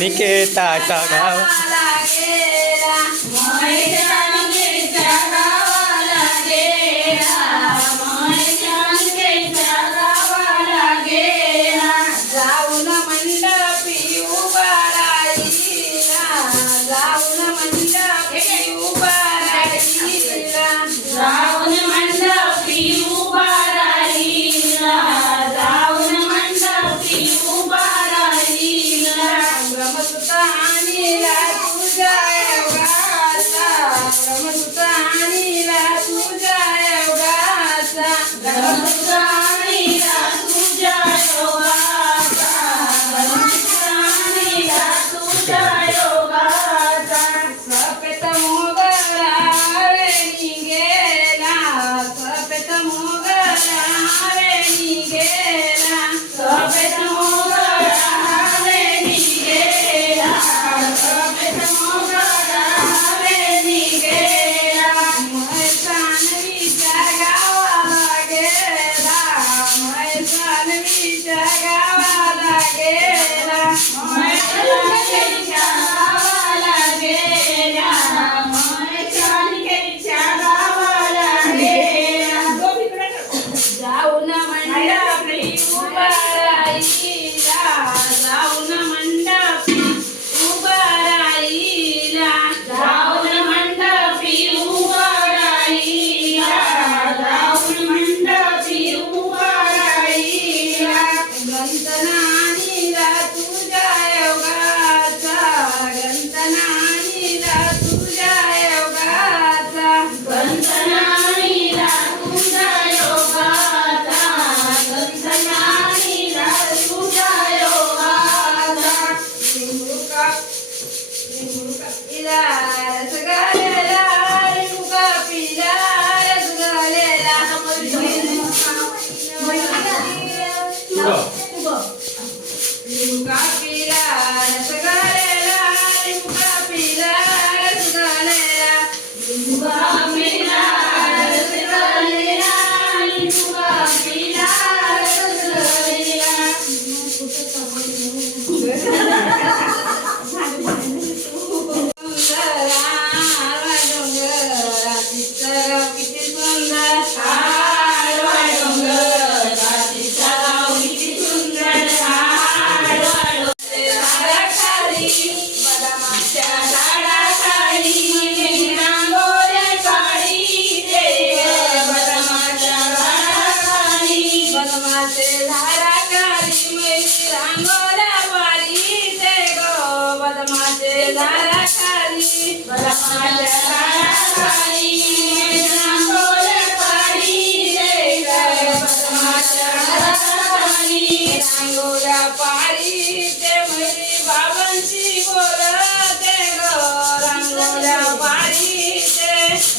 你给大打闹。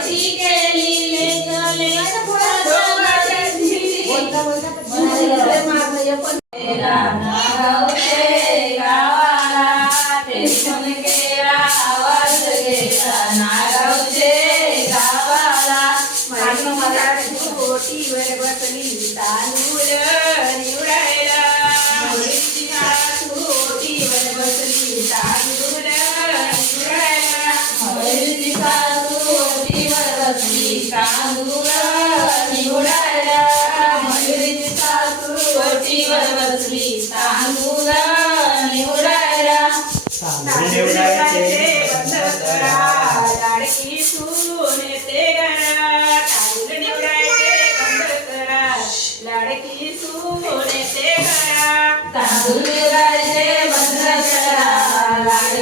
ठीक है लड़की सुने से करा लड़की सुने से करा तांदुल गाय से मंदरा लड़की सुने से करा तांदुल गाय से मंदरा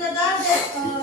Quando é da